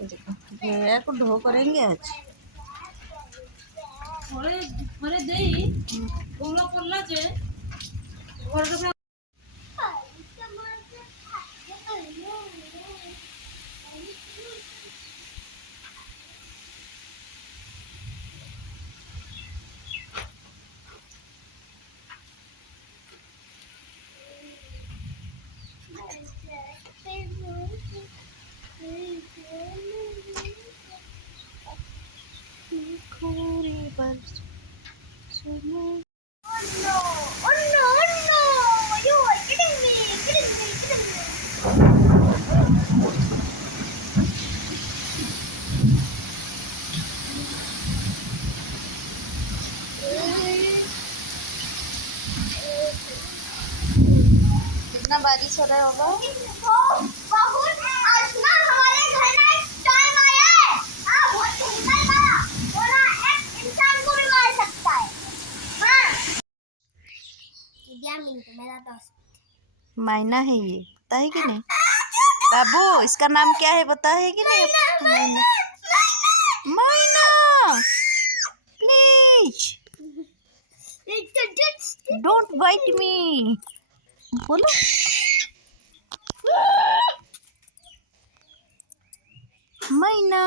देखो घेरा को ढो करेंगे आज। घरे देई बोला पड़ला जे घर कितना बारिश हो रहा होगा। बहुत आज ना हमारे घर ना एक टाइम आया है। हाँ बहुत भयंकर था। वो ना एक इंसान को भी मार सकता है। हाँ दिव्यांश तो मेरा दोस्त मैना है ये, पता है कि नहीं बाबू? इसका नाम क्या है पता है कि नहीं आपको? मैना प्लीज डोंट बाइट मी बोलो। मैना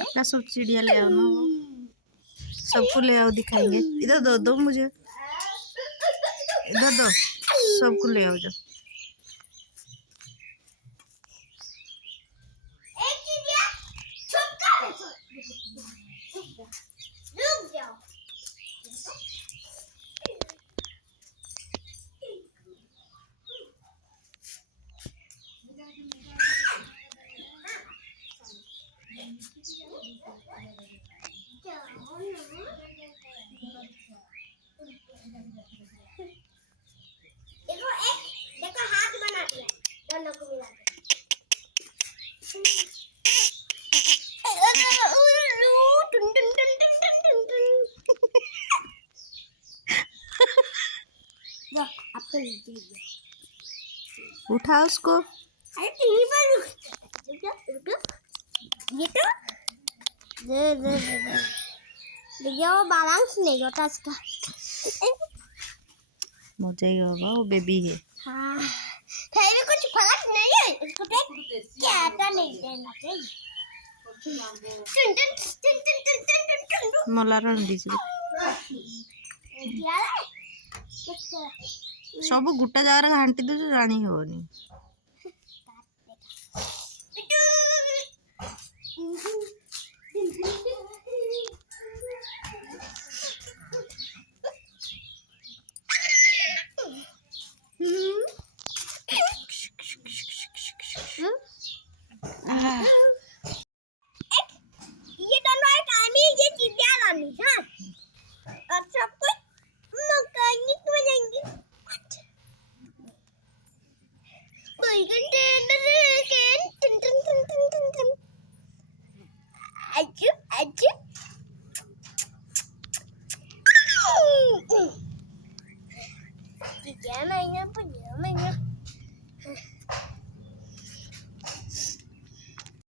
अपना सब चिड़िया ले आओ ना, सबको ले आओ दिखाएंगे। इधर दो दो मुझे, इधर दो, सबको ले आओ जो। रुक जाओ। देखो हाथ बना दिया दोनों को मिला के। आपको लीजिए उठा उसको। अरे टीवी पर रुको ये तो दे देखिए वो बैलेंस नहीं होता इसका। हो जाएगा बाबा, वो बेबी है। हाँ फिर भी कुछ फर्क नहीं है इसको तो क्या नहीं देना चाहिए। मोला रन दीजिए सब गुटा जागार घाटी दे जानी होनी। ये दोनों एक आमी ये चीज़ें लानी हाँ और सब कुछ मैकेनिक बनेंगे। कोई कंटेनर अच्छी अच्छी क्या नहीं है